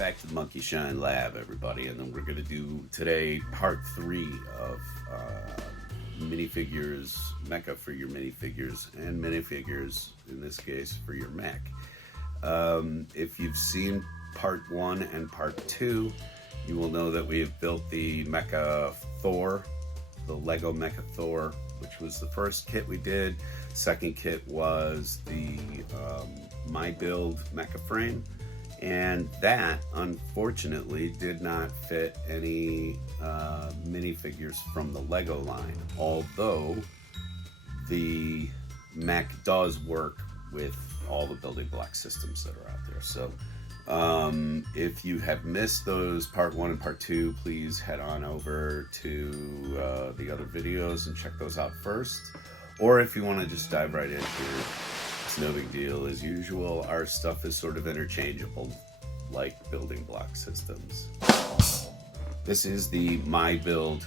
back to the Monkey Shine Lab, everybody, and then we're going to do today part 3 of minifigures, mecha for your minifigures, and minifigures, in this case, for your mech. If you've seen part 1 and part 2, you will know that we have built the Mecha Thor, the Lego Mecha Thor, which was the first kit we did. Second kit was the My Build Mecha Frame, and that unfortunately did not fit any minifigures from the Lego line, although the mech does work with all the building block systems that are out there. So if you have missed those part 1 and part 2, please head on over to the other videos and check those out first. Or if you want to just dive right in here, it's no big deal. As usual, our stuff is sort of interchangeable, like building block systems. This is the My Build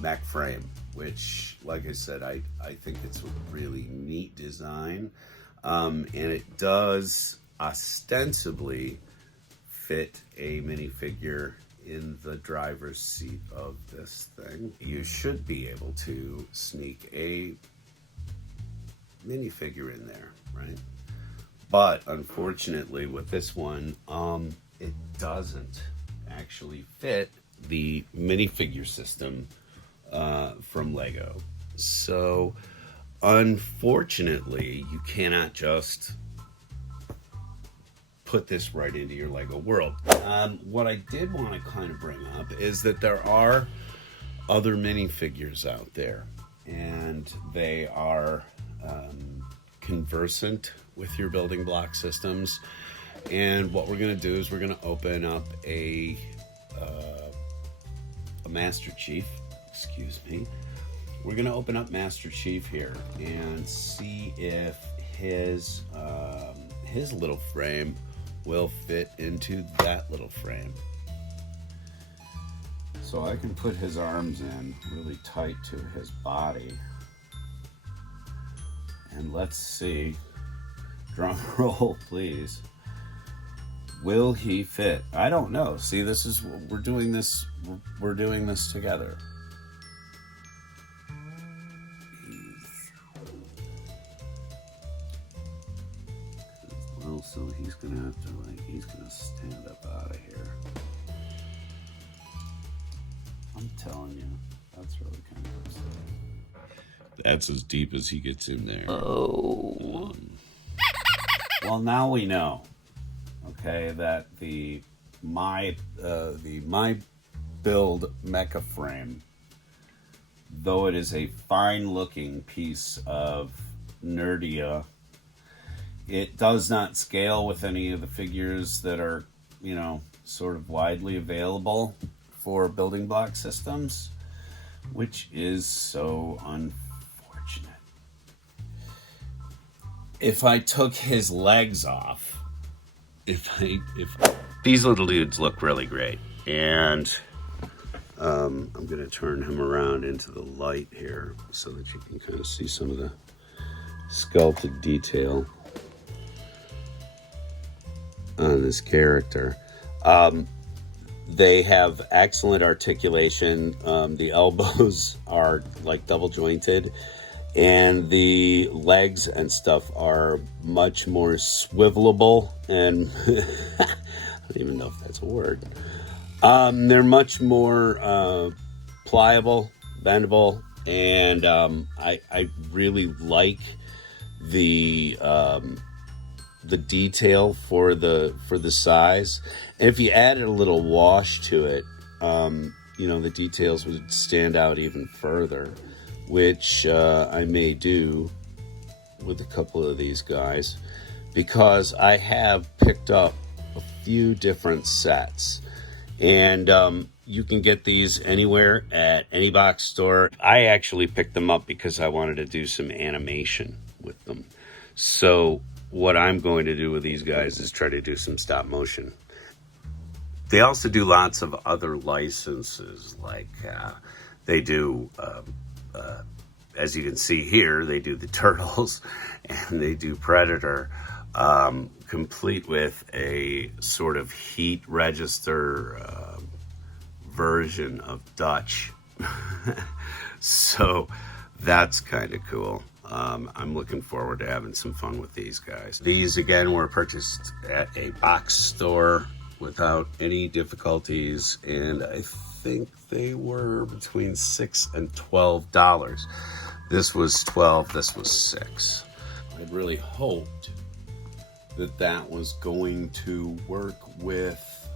mech frame, which, like I said, I think it's a really neat design. And it does ostensibly fit a minifigure in the driver's seat of this thing. You should be able to sneak a minifigure in there, right? But unfortunately with this one, it doesn't actually fit the minifigure system from Lego. So unfortunately, you cannot just put this right into your Lego world. What I did want to kind of bring up is that there are other minifigures out there, and they are conversant with your building block systems. And what we're going to do is we're going to open up a Master Chief, excuse me. We're going to open up Master Chief here and see if his little frame will fit into that little frame. So I can put his arms in really tight to his body. And let's see, drum roll please. Will he fit? I don't know. See, this is, we're doing this together. So he's gonna have to, he's gonna stand up out of here. I'm telling you, that's really kind of upsetting. That's as deep as he gets in there. Oh. Well, now we know, okay, that the My Build Mecha Frame, though it is a fine-looking piece of nerdia, it does not scale with any of the figures that are, you know, sort of widely available for building block systems, which is so unfortunate. If I took his legs off, if these little dudes look really great, and I'm going to turn him around into the light here so that you can kind of see some of the sculpted detail on this character. They have excellent articulation. The elbows are like double jointed, and the legs and stuff are much more swivelable, and I don't even know if that's a word. They're much more pliable, bendable, and I really like the detail for the size. And if you added a little wash to it, you know, the details would stand out even further, which I may do with a couple of these guys, because I have picked up a few different sets, and you can get these anywhere at any box store. I actually picked them up because I wanted to do some animation with them. So what I'm going to do with these guys is try to do some stop motion. They also do lots of other licenses, like they do, as you can see here, they do the Turtles and they do Predator. complete with a sort of heat register version of Dutch. So that's kind of cool. I'm looking forward to having some fun with these guys. These again were purchased at a box store without any difficulties, and I think they were between $6 and $12. This was $12, this was $6. I'd really hoped that that was going to work with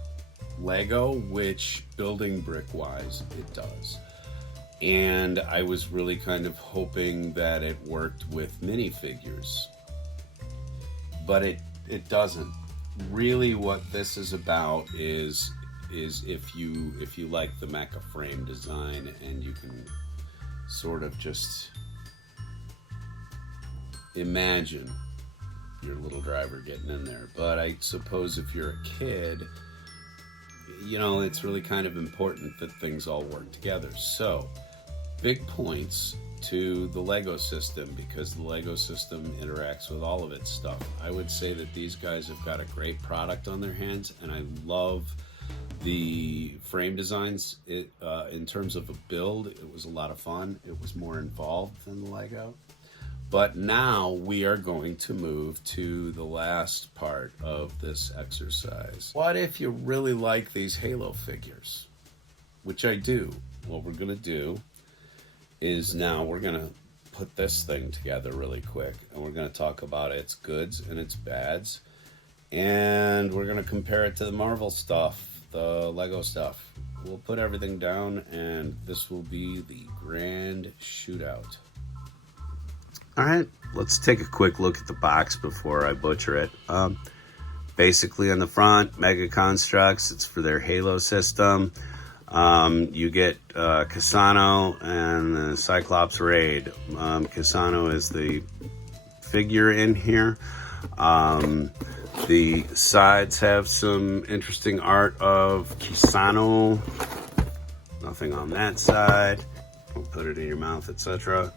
Lego, which building brick wise it does. And I was really kind of hoping that it worked with minifigures, but it doesn't. Really what this is about is if you like the mecha frame design, and you can sort of just imagine your little driver getting in there. But I suppose if you're a kid, you know, it's really kind of important that things all work together. So big points to the Lego system, because the Lego system interacts with all of its stuff. I would say that these guys have got a great product on their hands, and I love the frame designs. In terms of a build, it was a lot of fun. It was more involved than the Lego. But now we are going to move to the last part of this exercise. What if you really like these Halo figures? Which I do. What we're gonna do is now we're gonna put this thing together really quick, and we're gonna talk about its goods and its bads, and we're gonna compare it to the Marvel stuff, the Lego stuff. We'll put everything down, and this will be the grand shootout. All right, let's take a quick look at the box before I butcher it. Basically on the front, Mega Construx, it's for their Halo system. You get Cassano and the Cyclops Raid. Cassano is the figure in here. The sides have some interesting art of Cassano. Nothing on that side. Don't put it in your mouth, etc.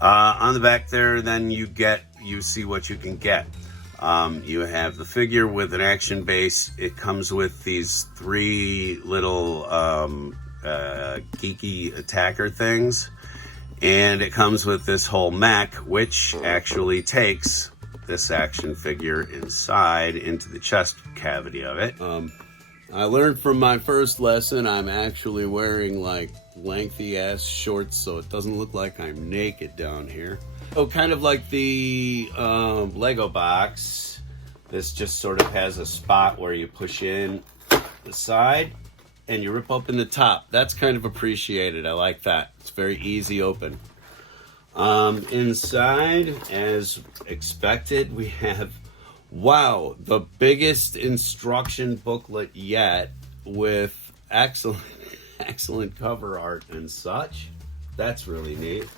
On the back there, then you see what you can get. You have the figure with an action base. It comes with these 3 little geeky attacker things, and it comes with this whole mech, which actually takes this action figure inside into the chest cavity of it. I learned from my first lesson I'm actually wearing like lengthy ass shorts, so it doesn't look like I'm naked down here. Oh, kind of like the Lego box, this just sort of has a spot where you push in the side and you rip open the top. That's kind of appreciated. I like that. It's very easy open. Inside, as expected, we have, wow, the biggest instruction booklet yet, with excellent cover art and such. That's really neat.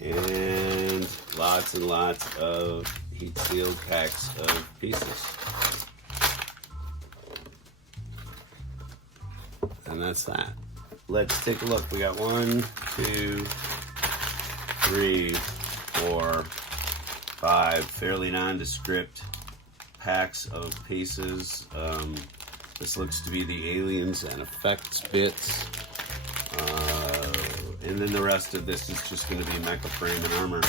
And lots of heat sealed packs of pieces. And that's that. Let's take a look. We got 1, 2, 3, 4, 5 fairly nondescript packs of pieces. This looks to be the aliens and effects bits. And then the rest of this is just going to be mecha frame and armor.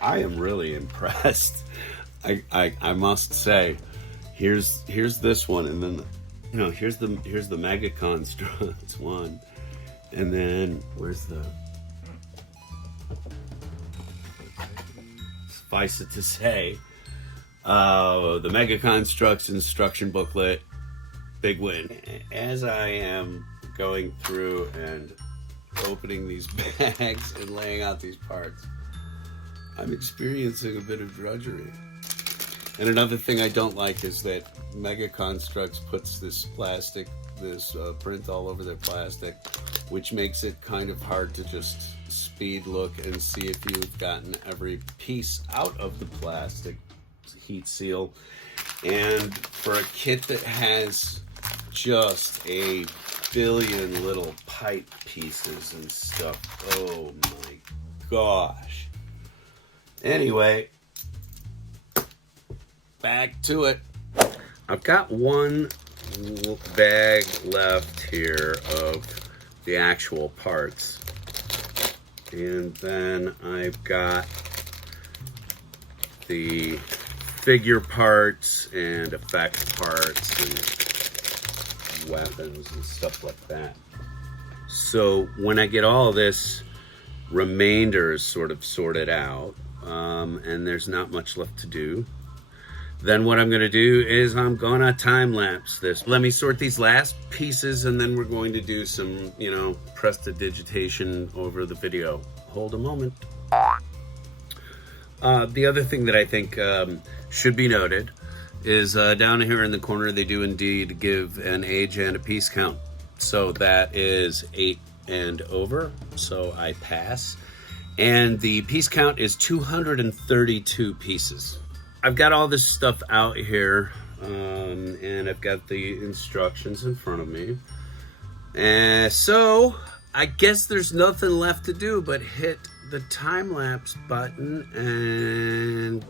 I am really impressed. I must say, here's this one, and then here's the Mega Construx one, and then where's the, suffice it to say, the Mega Construx instruction booklet, big win. As I am going through and opening these bags and laying out these parts, I'm experiencing a bit of drudgery. And another thing I don't like is that Mega Construx puts this plastic, this print all over their plastic, which makes it kind of hard to just speed look and see if you've gotten every piece out of the plastic heat seal. And for a kit that has just a billion little pipe pieces and stuff, oh my gosh. Anyway, back to it. I've got one bag left here of the actual parts. And then I've got the figure parts and effects parts and weapons and stuff like that. So when I get all this remainder is sort of sorted out, and there's not much left to do, then what I'm going to do is I'm going to time-lapse this. Let me sort these last pieces, and then we're going to do some, prestidigitation over the video. Hold a moment. The other thing that I think should be noted is down here in the corner, they do indeed give an age and a piece count. So that is 8 and over, so I pass. And the piece count is 232 pieces. I've got all this stuff out here, and I've got the instructions in front of me. So I guess there's nothing left to do but hit the time-lapse button and...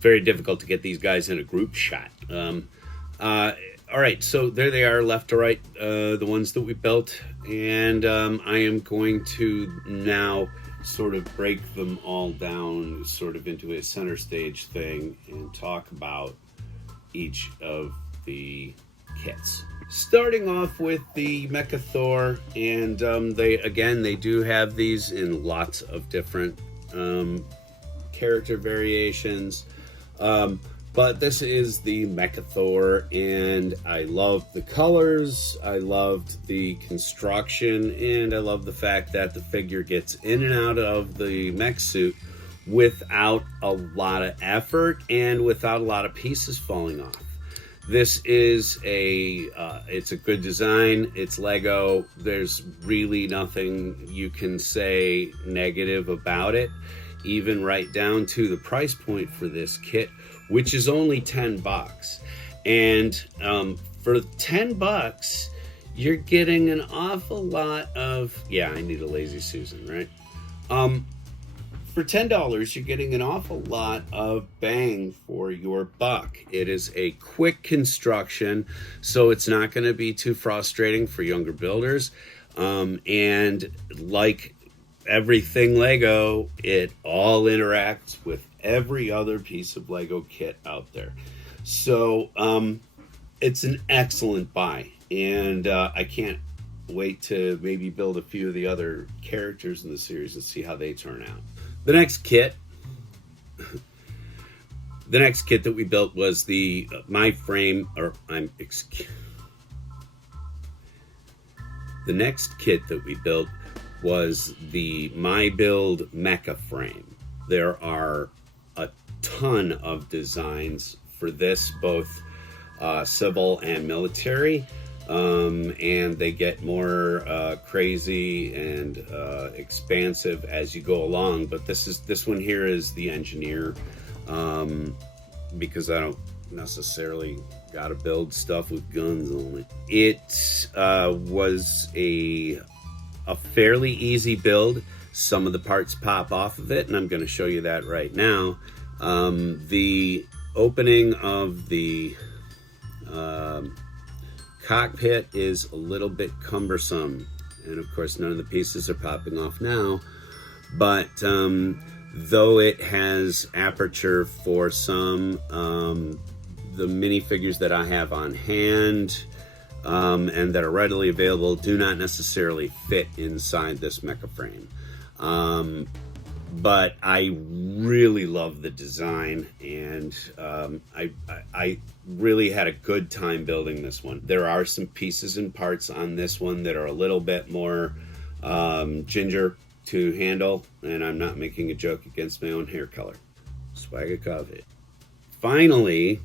Very difficult to get these guys in a group shot. All right, so there they are, left to right, the ones that we built. And I am going to now sort of break them all down sort of into a center stage thing and talk about each of the kits. Starting off with the Mecha Thor, and they do have these in lots of different character variations. But this is the Mecha Thor, and I love the colors, I loved the construction, and I love the fact that the figure gets in and out of the mech suit without a lot of effort and without a lot of pieces falling off. This is it's a good design, it's Lego, there's really nothing you can say negative about it. Even right down to the price point for this kit, which is only $10. And for $10, you're getting an awful lot of, yeah, I need a lazy Susan, right? For $10, you're getting an awful lot of bang for your buck. It is a quick construction, so it's not going to be too frustrating for younger builders. And like everything Lego, it all interacts with every other piece of Lego kit out there. So it's an excellent buy, and I can't wait to maybe build a few of the other characters in the series and see how they turn out. The next kit that we built was the the next kit that we built was the My Build Mecha Frame. There are a ton of designs for this, both civil and military, and they get more crazy and expansive as you go along. But this one here is the engineer, because I don't necessarily got to build stuff with guns on it. It was a fairly easy build. Some of the parts pop off of it, and I'm going to show you that right now. The opening of the cockpit is a little bit cumbersome, and of course none of the pieces are popping off now, but though it has aperture for some, the minifigures that I have on hand and that are readily available do not necessarily fit inside this mecha frame. but I really love the design, and I really had a good time building this one. There are some pieces and parts on this one that are a little bit more ginger to handle, and I'm not making a joke against my own hair color. Swag of coffee. Finally,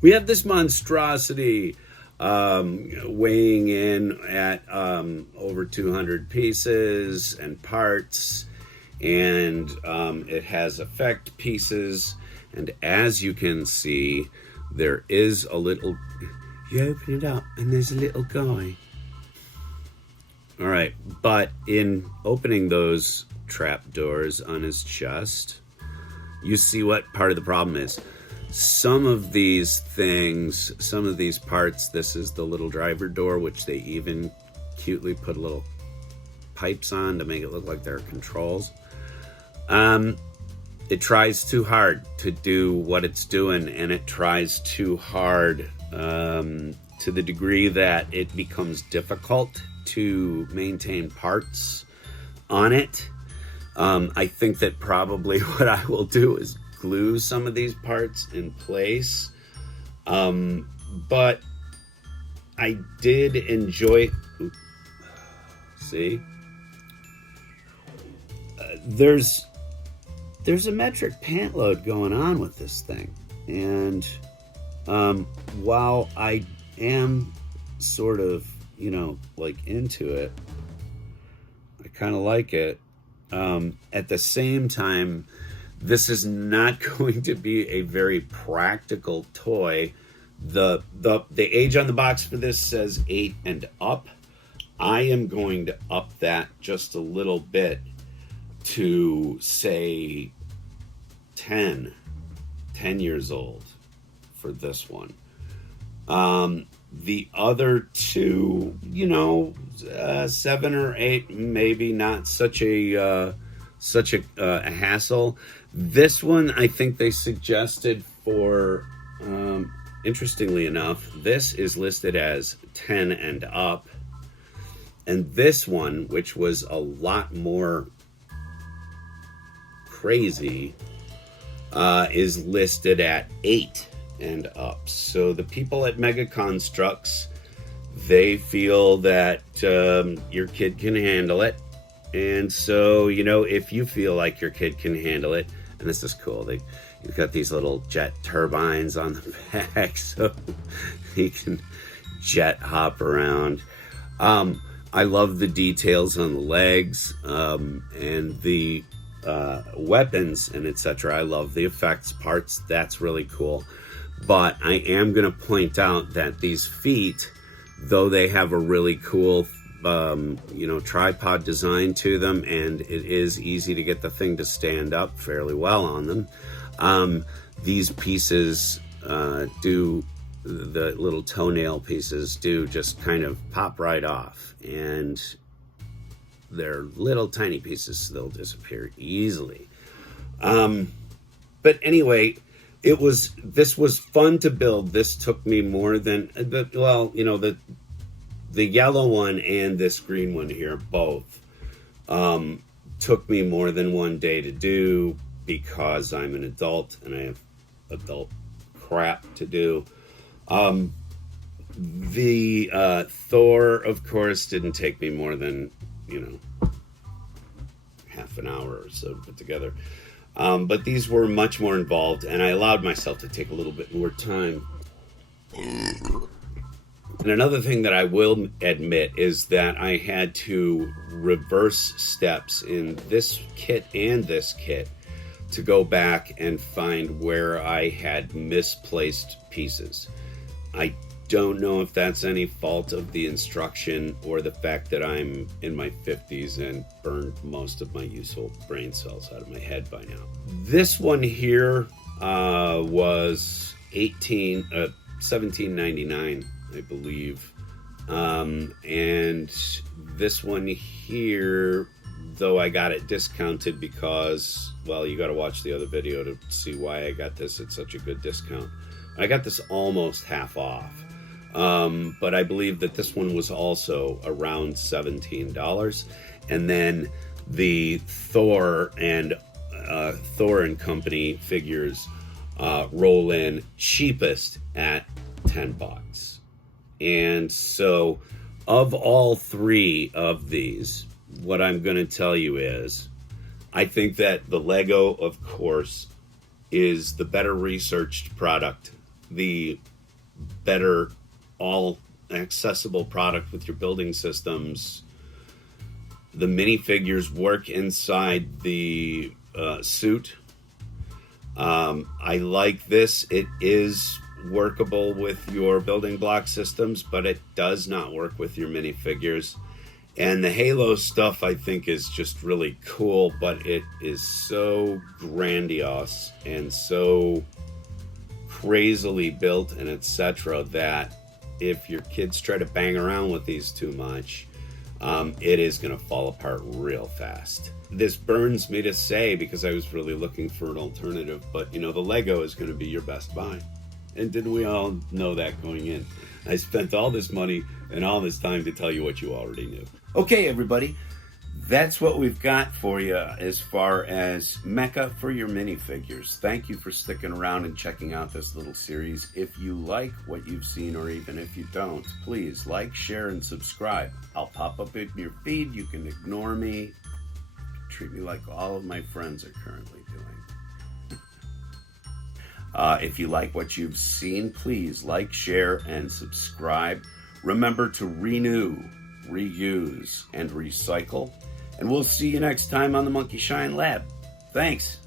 we have this monstrosity weighing in at over 200 pieces and parts, and it has effect pieces, and as you can see, there is a little, you open it up and there's a little guy. All right, but in opening those trap doors on his chest, you see what part of the problem is. Some of these things, some of these parts, this is the little driver door, which they even cutely put little pipes on to make it look like they're controls. It tries too hard to do what it's doing, and it tries too hard to the degree that it becomes difficult to maintain parts on it. I think that probably what I will do is glue some of these parts in place, but I did enjoy, see, there's a metric pant load going on with this thing, and while I am sort of, you know, like into it, I kind of like it, at the same time, this is not going to be a very practical toy. The age on the box for this says 8 and up. I am going to up that just a little bit to say 10 years old for this one. The other two, you know, 7 or 8, maybe not such a hassle. This one, I think they suggested for, interestingly enough, this is listed as 10 and up. And this one, which was a lot more crazy, is listed at 8 and up. So the people at Mega Construx, they feel that your kid can handle it. And so, you know, if you feel like your kid can handle it, and this is cool, you've got these little jet turbines on the back, so he can jet hop around. I love the details on the legs, and the weapons and etc. I love the effects parts. That's really cool. But I am going to point out that these feet, though they have a really cool you know, tripod design to them, and it is easy to get the thing to stand up fairly well on them, these pieces do, the little toenail pieces do just kind of pop right off, and they're little tiny pieces, so they'll disappear easily. But anyway, this was fun to build. This took me more than, well, you know, the yellow one and this green one here both took me more than one day to do, because I'm an adult and I have adult crap to do. The Thor, of course, didn't take me more than, you know, half an hour or so to put together. But these were much more involved, and I allowed myself to take a little bit more time. And another thing that I will admit is that I had to reverse steps in this kit and this kit to go back and find where I had misplaced pieces. I don't know if that's any fault of the instruction or the fact that I'm in my 50s and burned most of my useful brain cells out of my head by now. This one here was $17.99, I believe. And this one here, though I got it discounted because, well, you got to watch the other video to see why I got this at such a good discount. I got this almost half off. But I believe that this one was also around $17. And then the Thor and Company figures roll in cheapest at $10. And so of all three of these, what I'm going to tell you is I think that the Lego, of course, is the better researched product, the better all accessible product with your building systems. The minifigures work inside the suit. I like this. It is workable with your building block systems, but it does not work with your minifigures. And the Halo stuff, I think, is just really cool, but it is so grandiose and so crazily built and etc. that if your kids try to bang around with these too much, it is going to fall apart real fast. This burns me to say because I was really looking for an alternative, but you know, the Lego is going to be your best buy. And didn't we all know that going in? I spent all this money and all this time to tell you what you already knew. Okay, everybody, that's what we've got for you as far as Mecha for your minifigures. Thank you for sticking around and checking out this little series. If you like what you've seen, or even if you don't, please like, share, and subscribe. I'll pop up in your feed. You can ignore me. Treat me like all of my friends are currently doing. If you like what you've seen, please like, share, and subscribe. Remember to renew, reuse, and recycle. And we'll see you next time on the Monkey Shine Lab. Thanks.